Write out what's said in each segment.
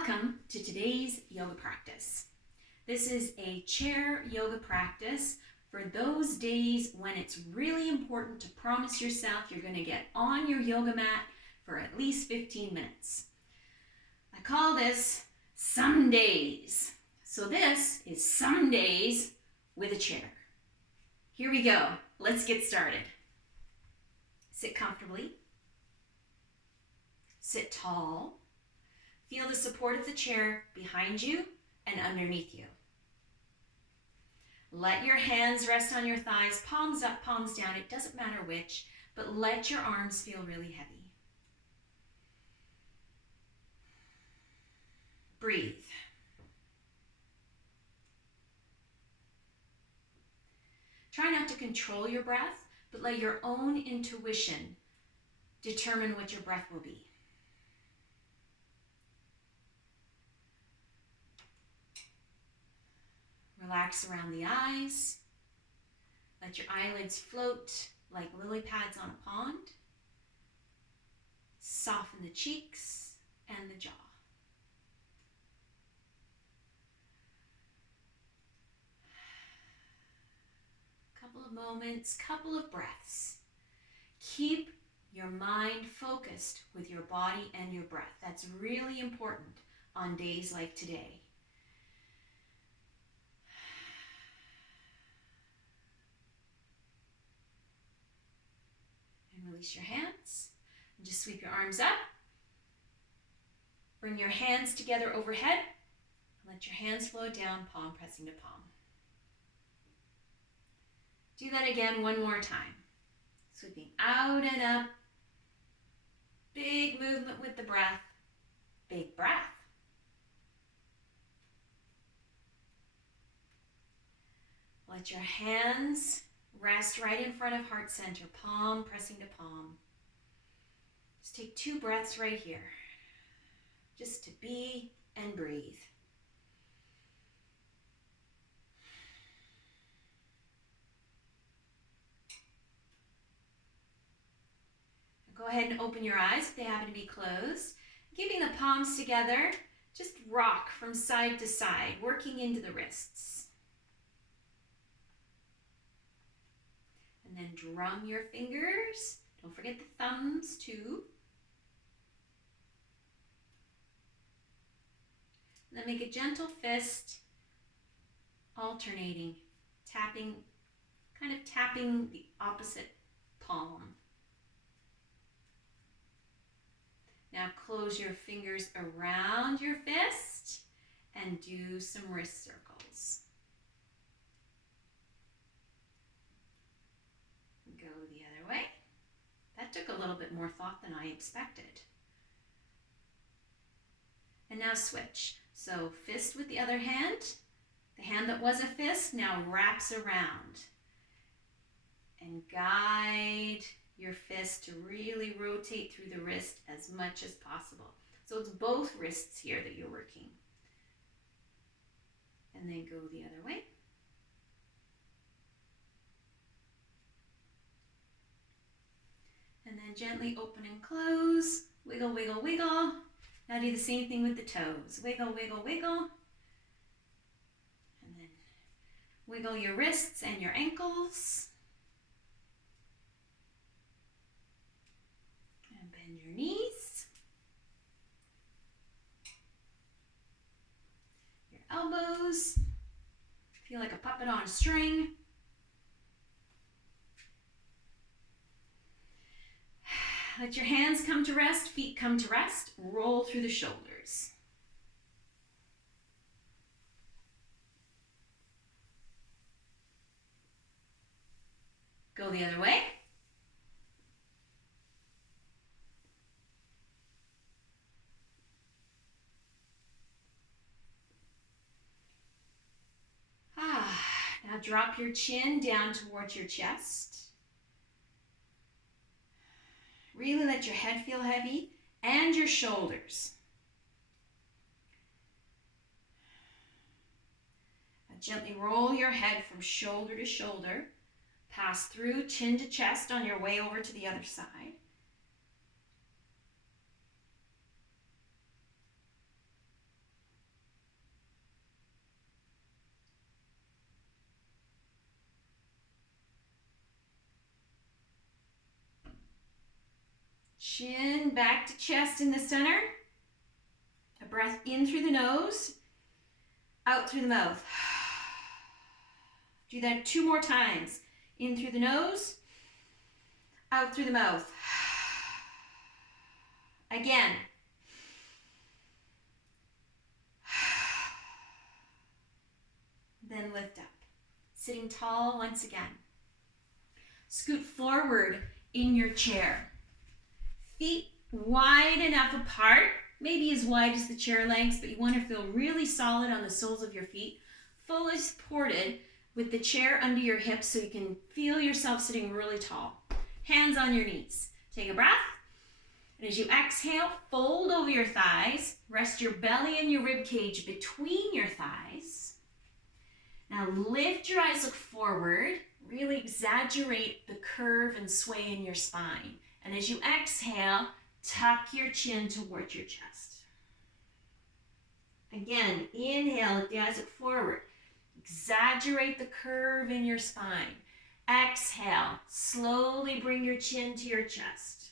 Welcome to today's yoga practice. This is a chair yoga practice for those days when it's really important to promise yourself you're going to get on your yoga mat for at least 15 minutes. I call this some days. So this is some days with a chair. Here we go. Let's get started. Sit comfortably. Sit tall. Feel the support of the chair behind you and underneath you. Let your hands rest on your thighs, palms up, palms down. It doesn't matter which, but let your arms feel really heavy. Breathe. Try not to control your breath, but let your own intuition determine what your breath will be. Relax around the eyes. Let your eyelids float like lily pads on a pond. Soften the cheeks and the jaw. Couple of moments, couple of breaths. Keep your mind focused with your body and your breath. That's really important on days like today. Release your hands and just sweep your arms up. Bring your hands together overhead. Let your hands flow down, palm pressing to palm. Do that again one more time. Sweeping out and up. Big movement with the breath. Big breath. Let your hands rest right in front of heart center, palm pressing to palm. Just take 2 breaths right here, just to be and breathe. Go ahead and open your eyes if they happen to be closed. Keeping the palms together, just rock from side to side, working into the wrists. And then drum your fingers. Don't forget the thumbs too. And then make a gentle fist, alternating, tapping the opposite palm. Now close your fingers around your fist and do some wrist circles. Go the other way. That took a little bit more thought than I expected. And now switch. So fist with the other hand. The hand that was a fist now wraps around. And guide your fist to really rotate through the wrist as much as possible. So it's both wrists here that you're working. And then go the other way. And then gently open and close. Wiggle, wiggle, wiggle. Now do the same thing with the toes. Wiggle, wiggle, wiggle. And then wiggle your wrists and your ankles. And bend your knees. Your elbows. Feel like a puppet on a string. Let your hands come to rest, feet come to rest, roll through the shoulders. Go the other way. Now drop your chin down towards your chest. Really let your head feel heavy and your shoulders. Now gently roll your head from shoulder to shoulder. Pass through chin to chest on your way over to the other side. Chin back to chest in the center. A breath in through the nose, out through the mouth. Do that 2 more times. In through the nose, out through the mouth. Again. Then lift up. Sitting tall once again. Scoot forward in your chair. Feet wide enough apart, maybe as wide as the chair legs, but you want to feel really solid on the soles of your feet, fully supported with the chair under your hips so you can feel yourself sitting really tall. Hands on your knees. Take a breath. And as you exhale, fold over your thighs. Rest your belly and your rib cage between your thighs. Now lift your eyes, look forward. Really exaggerate the curve and sway in your spine. And as you exhale, tuck your chin towards your chest. Again, inhale, lift the eyes, look forward. Exaggerate the curve in your spine. Exhale, slowly bring your chin to your chest.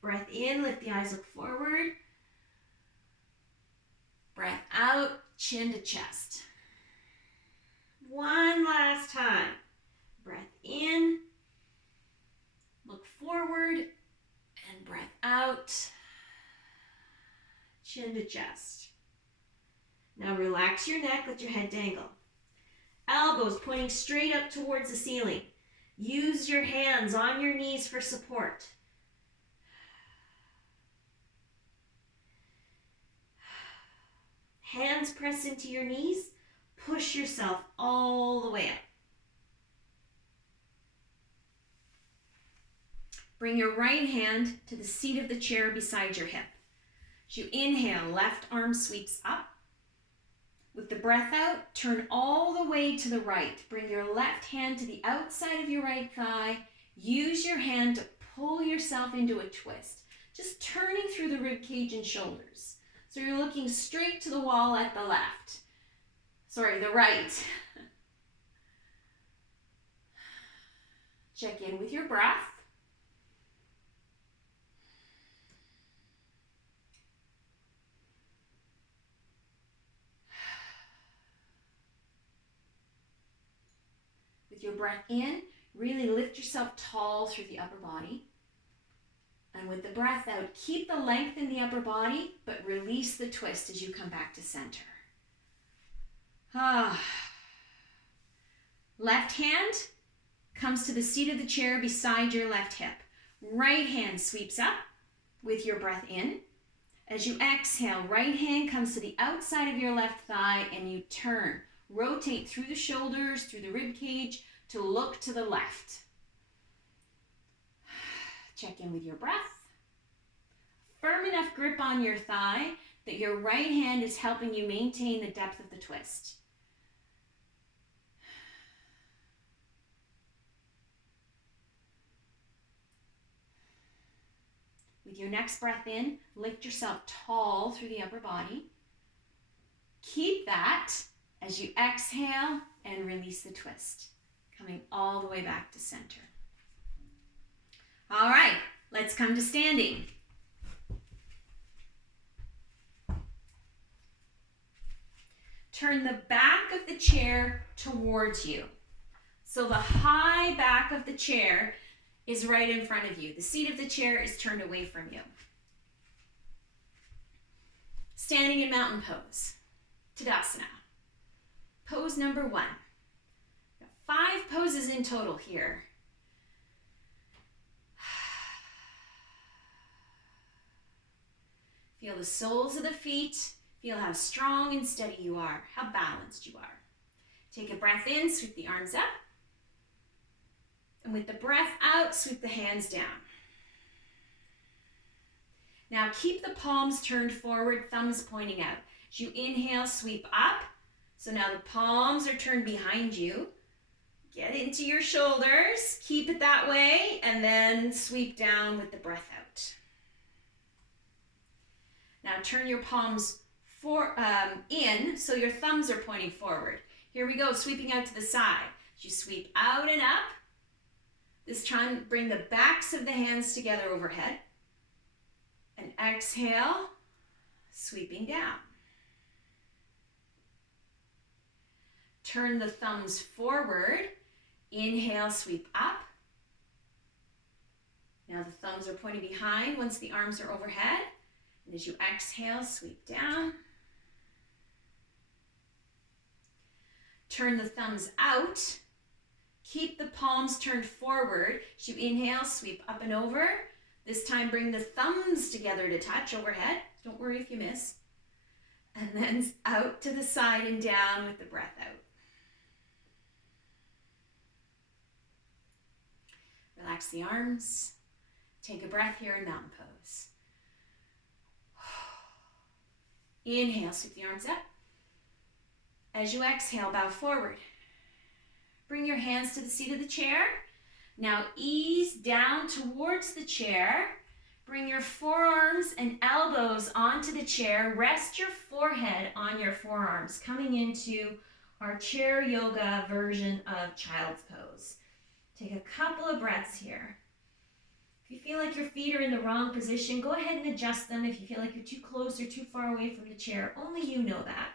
Breath in, lift the eyes, look forward. Breath out, chin to chest. One last time. Breath in, look forward, and breath out, chin to chest. Now relax your neck, let your head dangle. Elbows pointing straight up towards the ceiling. Use your hands on your knees for support. Hands press into your knees. Push yourself all the way up. Bring your right hand to the seat of the chair beside your hip. As you inhale, left arm sweeps up. With the breath out, turn all the way to the right. Bring your left hand to the outside of your right thigh. Use your hand to pull yourself into a twist, just turning through the rib cage and shoulders. So you're looking straight to the wall at the left. Sorry, the right. Check in with your breath. With your breath in, really lift yourself tall through the upper body. And with the breath out, keep the length in the upper body, but release the twist as you come back to center. Left hand comes to the seat of the chair beside your left hip. Right hand sweeps up with your breath in. As you exhale, right hand comes to the outside of your left thigh and you turn. Rotate through the shoulders, through the rib cage to look to the left. Check in with your breath. Firm enough grip on your thigh that your right hand is helping you maintain the depth of the twist. With your next breath in, lift yourself tall through the upper body. Keep that as you exhale and release the twist, coming all the way back to center. All right, let's come to standing. Turn the back of the chair towards you. So the high back of the chair is right in front of you. The seat of the chair is turned away from you. Standing in mountain pose, Tadasana. Pose number 1. 5 poses in total here. Feel the soles of the feet. Feel how strong and steady you are, how balanced you are. Take a breath in, sweep the arms up. And with the breath out, sweep the hands down. Now keep the palms turned forward, thumbs pointing out. As you inhale, sweep up. So now the palms are turned behind you. Get into your shoulders, keep it that way, and then sweep down with the breath out. Now turn your palms in, so your thumbs are pointing forward. Here we go, sweeping out to the side. As you sweep out and up, This time, bring the backs of the hands together overhead. And exhale, sweeping down. Turn the thumbs forward. Inhale, sweep up. Now the thumbs are pointing behind once the arms are overhead. And as you exhale, sweep down. Turn the thumbs out. Keep the palms turned forward. As you inhale, sweep up and over. This time, bring the thumbs together to touch overhead. Don't worry if you miss. And then out to the side and down with the breath out. Relax the arms. Take a breath here in mountain pose. Inhale, sweep the arms up. As you exhale, bow forward. Bring your hands to the seat of the chair. Now ease down towards the chair. Bring your forearms and elbows onto the chair. Rest your forehead on your forearms, coming into our chair yoga version of child's pose. Take a couple of breaths here. If you feel like your feet are in the wrong position, go ahead and adjust them. If you feel like you're too close or too far away from the chair, only you know that.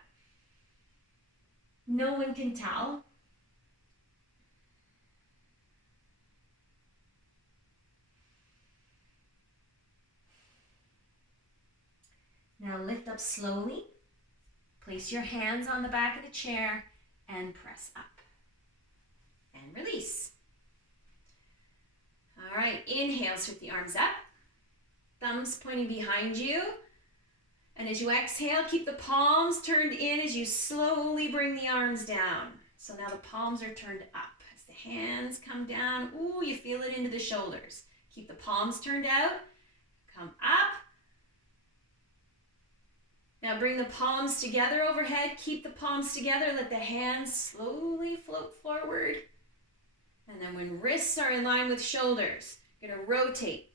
No one can tell. Now lift up slowly. Place your hands on the back of the chair and press up. And release. All right, inhale, sweep the arms up. Thumbs pointing behind you. And as you exhale, keep the palms turned in as you slowly bring the arms down. So now the palms are turned up. As the hands come down, ooh, you feel it into the shoulders. Keep the palms turned out. Come up. Now bring the palms together overhead. Keep the palms together. Let the hands slowly float forward. And then when wrists are in line with shoulders, you're going to rotate.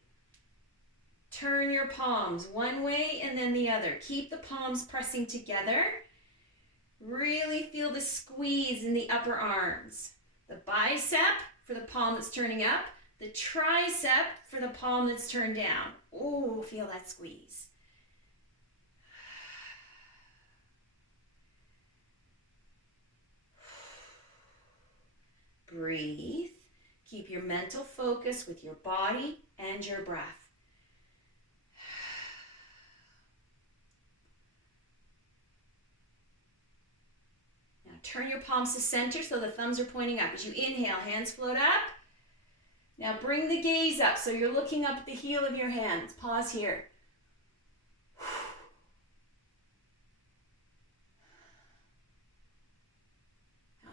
Turn your palms one way and then the other. Keep the palms pressing together. Really feel the squeeze in the upper arms. The bicep for the palm that's turning up. The tricep for the palm that's turned down. Oh, feel that squeeze. Breathe. Keep your mental focus with your body and your breath. Now turn your palms to center so the thumbs are pointing up. As you inhale, hands float up. Now bring the gaze up so you're looking up at the heel of your hands. Pause here.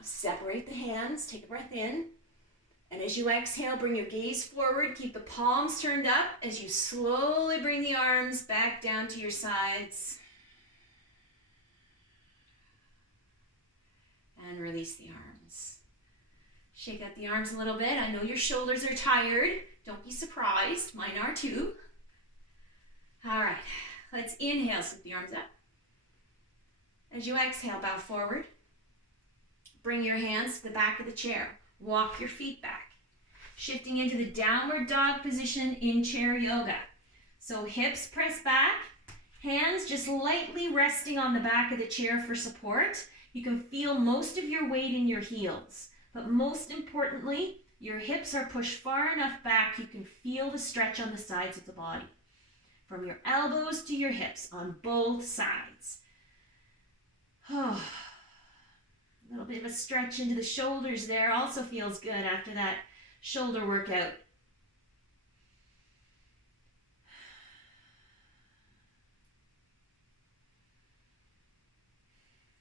Separate the hands, take a breath in, and as you exhale, bring your gaze forward, keep the palms turned up as you slowly bring the arms back down to your sides. And release the arms. Shake out the arms a little bit. I know your shoulders are tired. Don't be surprised, mine are too. All right, let's inhale, sweep the arms up. As you exhale, bow forward. Bring your hands to the back of the chair. Walk your feet back. Shifting into the downward dog position in chair yoga. So hips press back, hands just lightly resting on the back of the chair for support. You can feel most of your weight in your heels, but most importantly, your hips are pushed far enough back you can feel the stretch on the sides of the body. From your elbows to your hips on both sides. Oh. A little bit of a stretch into the shoulders there also feels good after that shoulder workout.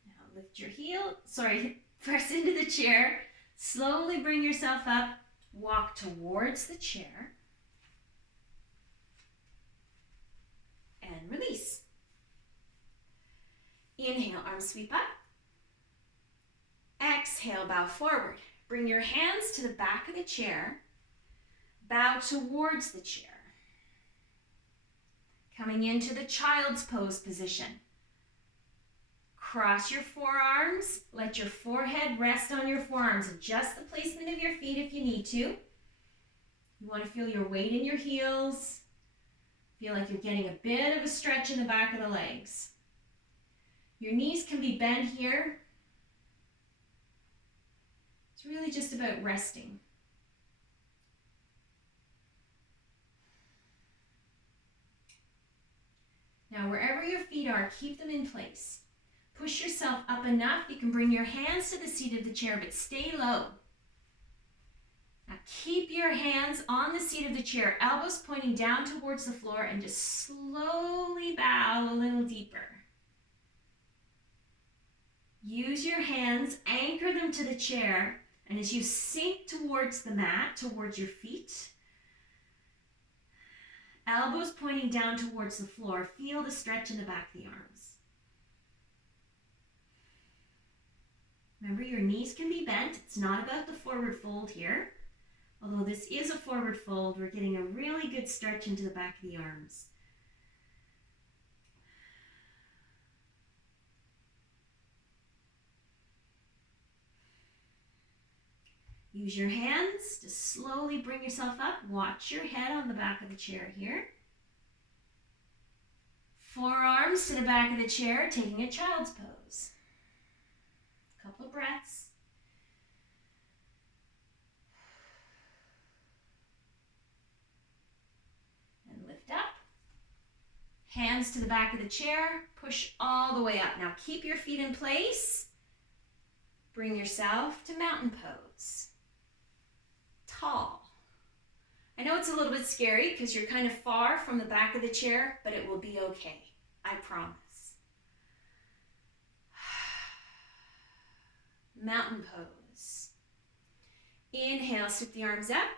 Now lift your press into the chair. Slowly bring yourself up. Walk towards the chair. And release. Inhale, arms sweep up. Exhale, bow forward. Bring your hands to the back of the chair. Bow towards the chair. Coming into the child's pose position. Cross your forearms. Let your forehead rest on your forearms. Adjust the placement of your feet if you need to. You want to feel your weight in your heels. Feel like you're getting a bit of a stretch in the back of the legs. Your knees can be bent here. It's really just about resting. Now, wherever your feet are, keep them in place. Push yourself up enough. You can bring your hands to the seat of the chair, but stay low. Now, keep your hands on the seat of the chair, elbows pointing down towards the floor, and just slowly bow a little deeper. Use your hands, anchor them to the chair, and as you sink towards the mat, towards your feet, elbows pointing down towards the floor, feel the stretch in the back of the arms. Remember, your knees can be bent. It's not about the forward fold here. Although this is a forward fold, we're getting a really good stretch into the back of the arms. Use your hands to slowly bring yourself up. Watch your head on the back of the chair here. Forearms to the back of the chair, taking a child's pose. A couple of breaths. And lift up. Hands to the back of the chair. Push all the way up. Now keep your feet in place. Bring yourself to mountain pose. Tall. I know it's a little bit scary because you're kind of far from the back of the chair, but it will be okay. I promise. Mountain pose. Inhale, sweep the arms up.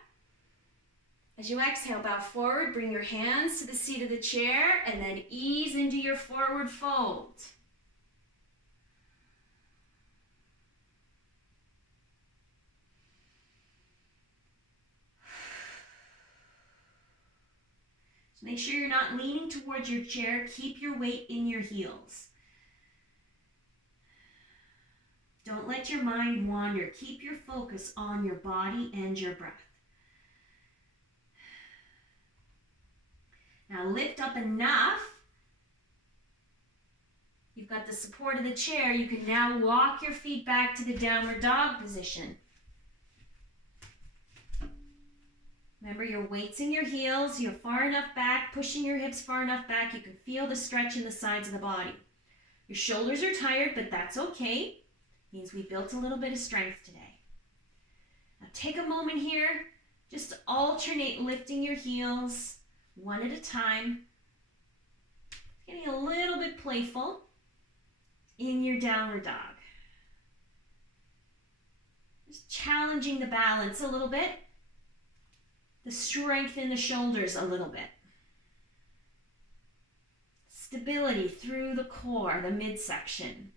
As you exhale, bow forward, bring your hands to the seat of the chair, and then ease into your forward fold. Make sure you're not leaning towards your chair. Keep your weight in your heels. Don't let your mind wander. Keep your focus on your body and your breath. Now lift up enough. You've got the support of the chair. You can now walk your feet back to the downward dog position. Remember, your weight's in your heels. You're far enough back, pushing your hips far enough back. You can feel the stretch in the sides of the body. Your shoulders are tired, but that's okay. Means we built a little bit of strength today. Now take a moment here, just to alternate lifting your heels one at a time. Getting a little bit playful in your downward dog. Just challenging the balance a little bit. The strength in the shoulders a little bit. Stability through the core, the midsection.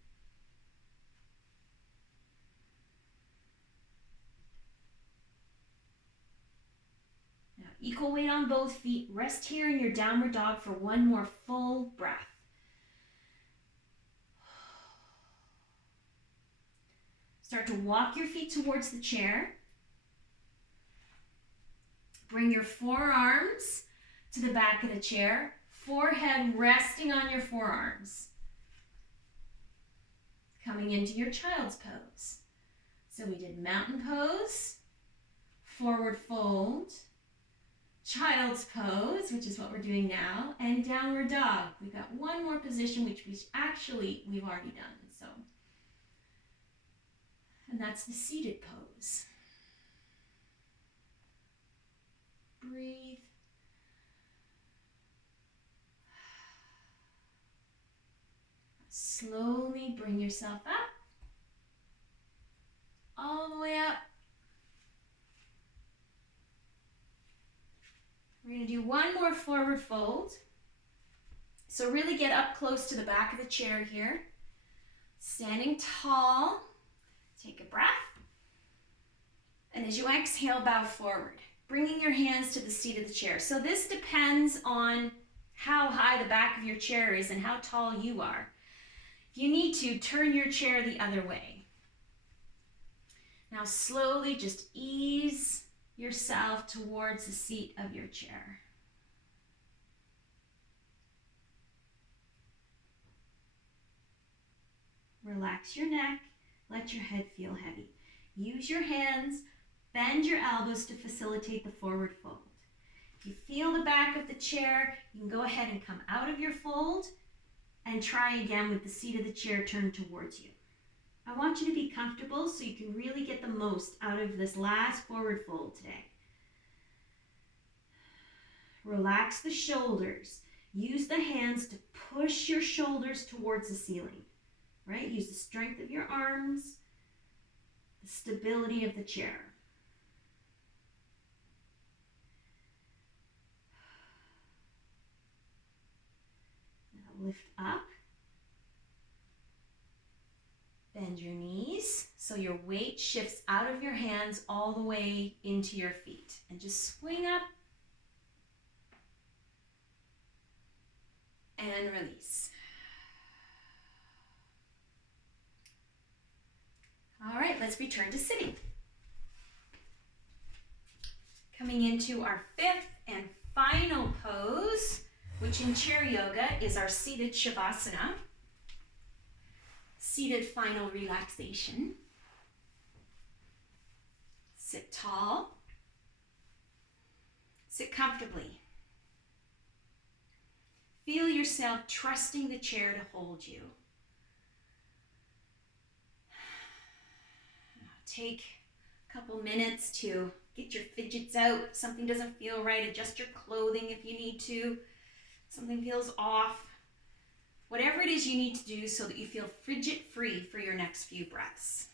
Now, equal weight on both feet. Rest here in your downward dog for one more full breath. Start to walk your feet towards the chair. Bring your forearms to the back of the chair, forehead resting on your forearms. Coming into your child's pose. So we did mountain pose, forward fold, child's pose, which is what we're doing now, and downward dog. We've got one more position, which we've already done. So, and that's the seated pose. Breathe. Slowly bring yourself up. All the way up. We're going to do one more forward fold. So really get up close to the back of the chair here. Standing tall. Take a breath. And as you exhale, bow forward. Bringing your hands to the seat of the chair. So this depends on how high the back of your chair is and how tall you are. If you need to, turn your chair the other way. Now slowly just ease yourself towards the seat of your chair. Relax your neck. Let your head feel heavy. Use your hands. Bend your elbows to facilitate the forward fold. If you feel the back of the chair, you can go ahead and come out of your fold and try again with the seat of the chair turned towards you. I want you to be comfortable so you can really get the most out of this last forward fold today. Relax the shoulders. Use the hands to push your shoulders towards the ceiling, right? Use the strength of your arms, the stability of the chair. Now lift up. Bend your knees so your weight shifts out of your hands all the way into your feet. And just swing up and release. All right, let's return to sitting. Coming into our fifth and final pose, which in chair yoga is our seated Shavasana. Seated final relaxation. Sit tall. Sit comfortably. Feel yourself trusting the chair to hold you. Take a couple minutes to get your fidgets out. If something doesn't feel right, adjust your clothing if you need to. Something feels off. Whatever it is you need to do so that you feel fidget-free for your next few breaths.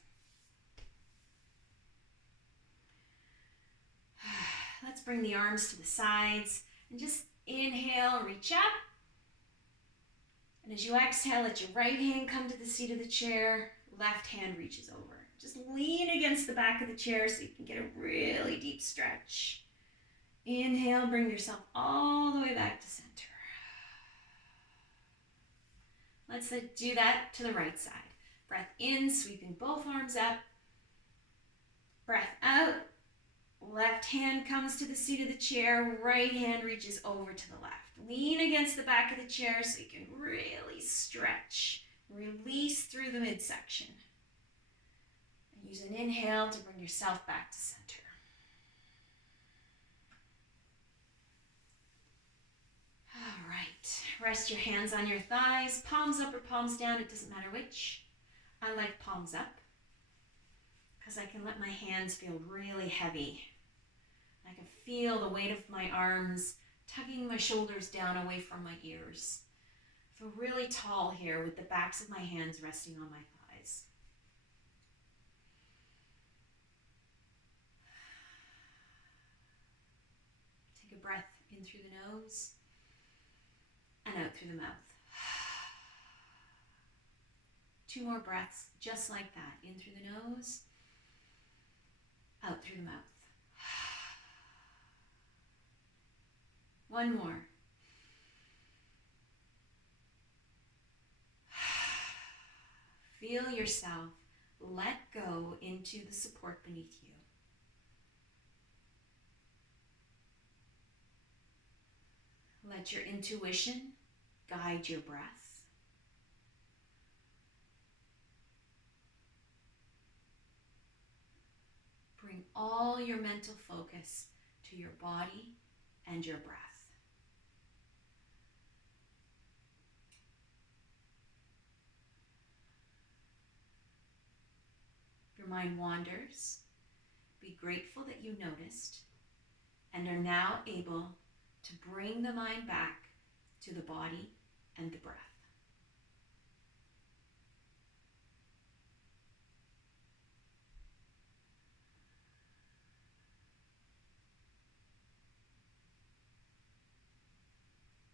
Let's bring the arms to the sides and just inhale, reach up. And as you exhale, let your right hand come to the seat of the chair, left hand reaches over. Just lean against the back of the chair so you can get a really deep stretch. Inhale, bring yourself all the way back to center. Let's do that to the right side. Breath in, sweeping both arms up. Breath out. Left hand comes to the seat of the chair. Right hand reaches over to the left. Lean against the back of the chair so you can really stretch. Release through the midsection. And use an inhale to bring yourself back to center. All right, rest your hands on your thighs, palms up or palms down, it doesn't matter which. I like palms up because I can let my hands feel really heavy. I can feel the weight of my arms tugging my shoulders down away from my ears. I feel really tall here with the backs of my hands resting on my thighs. Take a breath in through the nose and out through the mouth. 2 more breaths just like that. In through the nose, out through the mouth. 1 more. Feel yourself let go into the support beneath you. Let your intuition guide your breath. Bring all your mental focus to your body and your breath. If your mind wanders, be grateful that you noticed and are now able to bring the mind back to the body and the breath.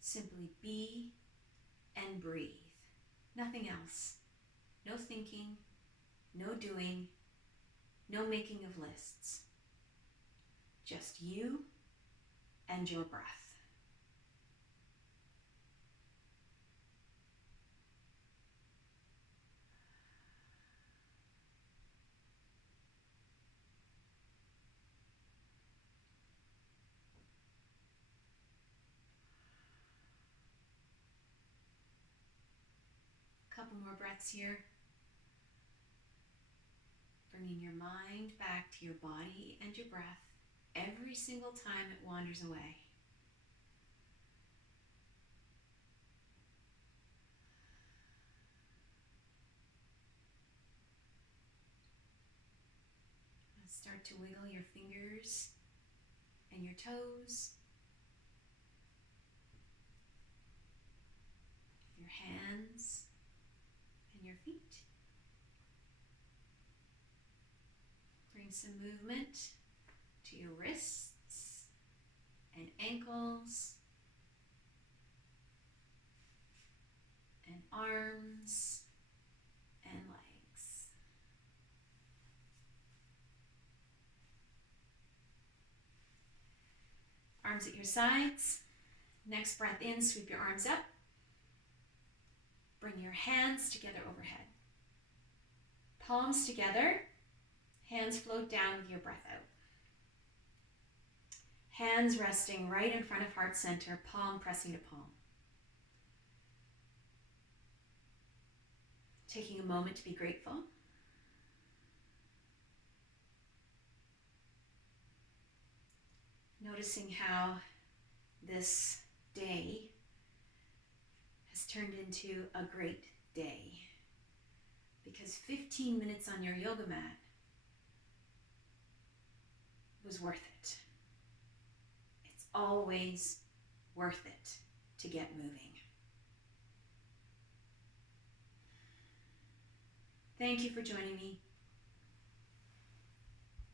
Simply be and breathe. Nothing else. No thinking, no doing, no making of lists. Just you and your breath. more breaths here. Bringing your mind back to your body and your breath every single time it wanders away. Start to wiggle your fingers and your toes, your hands and your feet. Bring some movement to your wrists and ankles and arms and legs. Arms at your sides. Next breath in, sweep your arms up. Bring your hands together overhead. Palms together. Hands float down with your breath out. Hands resting right in front of heart center, palm pressing to palm. Taking a moment to be grateful. Noticing how this day has turned into a great day. Because 15 minutes on your yoga mat was worth it. It's always worth it to get moving. Thank you for joining me.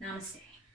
Namaste.